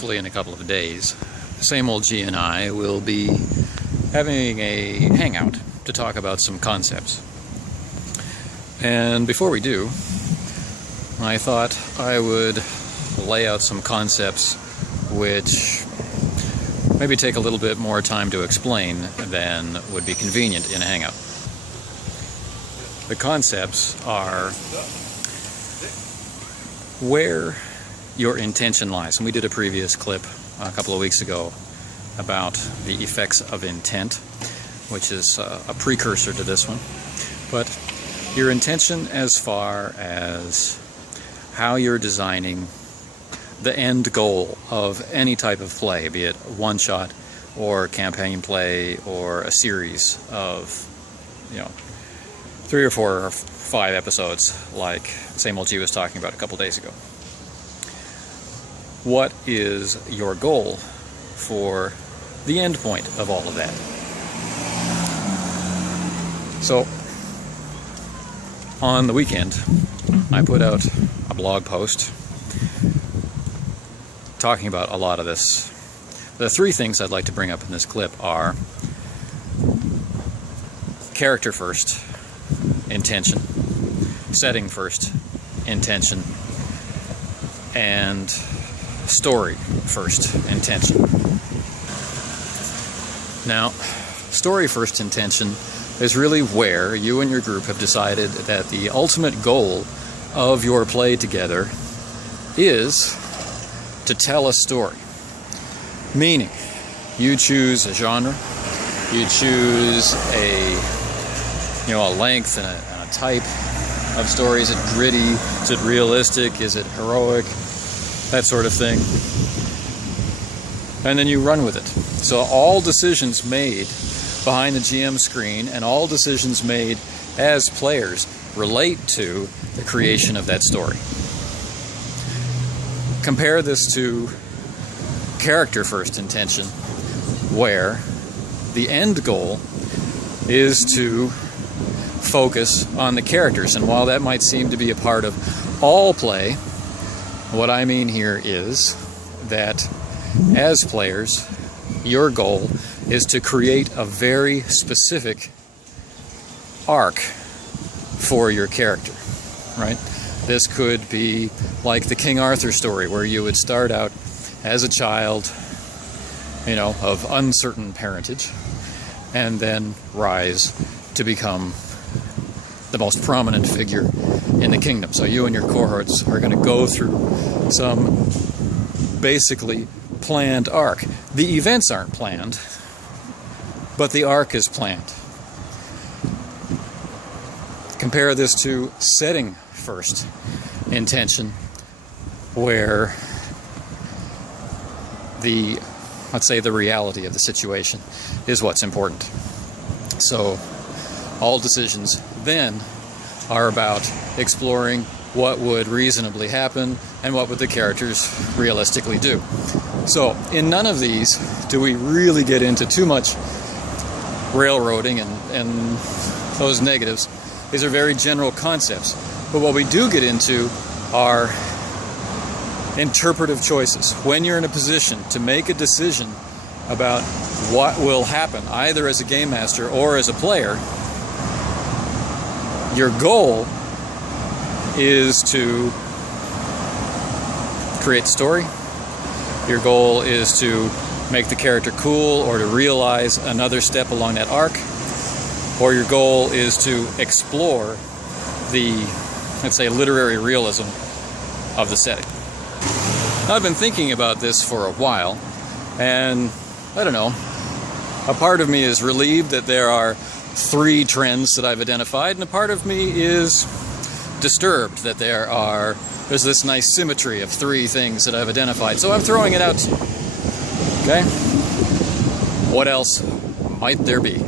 hopefully in a couple of days, Same Old G and I will be having a hangout to talk about some concepts. And before we do, I thought I would lay out some concepts which maybe take a little bit more time to explain than would be convenient in a hangout. The concepts are where your intention lies. And we did a previous clip a couple of weeks ago about the effects of intent, which is a precursor to this one. But your intention as far as how you're designing the end goal of any type of play, be it one-shot or campaign play or a series of, 3 or 4 or 5 episodes like Same Old G was talking about a couple days ago. What is your goal for the end point of all of that? So, on the weekend, I put out a blog post talking about a lot of this. The 3 things I'd like to bring up in this clip are character first, intention, setting first, intention, and story first, intention. Now, story first intention is really where you and your group have decided that the ultimate goal of your play together is to tell a story. Meaning, you choose a genre, you choose a length and a type of story. Is it gritty? Is it realistic? Is it heroic? That sort of thing. And then you run with it. So all decisions made behind the GM screen and all decisions made as players relate to the creation of that story. Compare this to character first intention, where the end goal is to focus on the characters. And while that might seem to be a part of all play, what I mean here is that as players, your goal is to create a very specific arc for your character, right? This could be like the King Arthur story, where you would start out as a child, of uncertain parentage, and then rise to become the most prominent figure in the kingdom. So you and your cohorts are going to go through some basically planned arc. The events aren't planned, but the arc is planned. Compare this to setting first intention, where let's say the reality of the situation is what's important. So all decisions then are about exploring what would reasonably happen and what would the characters realistically do. So in none of these do we really get into too much railroading and those negatives. These are very general concepts. But what we do get into are interpretive choices. When you're in a position to make a decision about what will happen, either as a game master or as a player, your goal is to create story. Your goal is to make the character cool or to realize another step along that arc. Or your goal is to explore the, let's say, literary realism of the setting. Now, I've been thinking about this for a while, and I don't know, a part of me is relieved that there are 3 trends that I've identified, and a part of me is disturbed that there's this nice symmetry of 3 things that I've identified. So I'm throwing it out to you. Okay? What else might there be?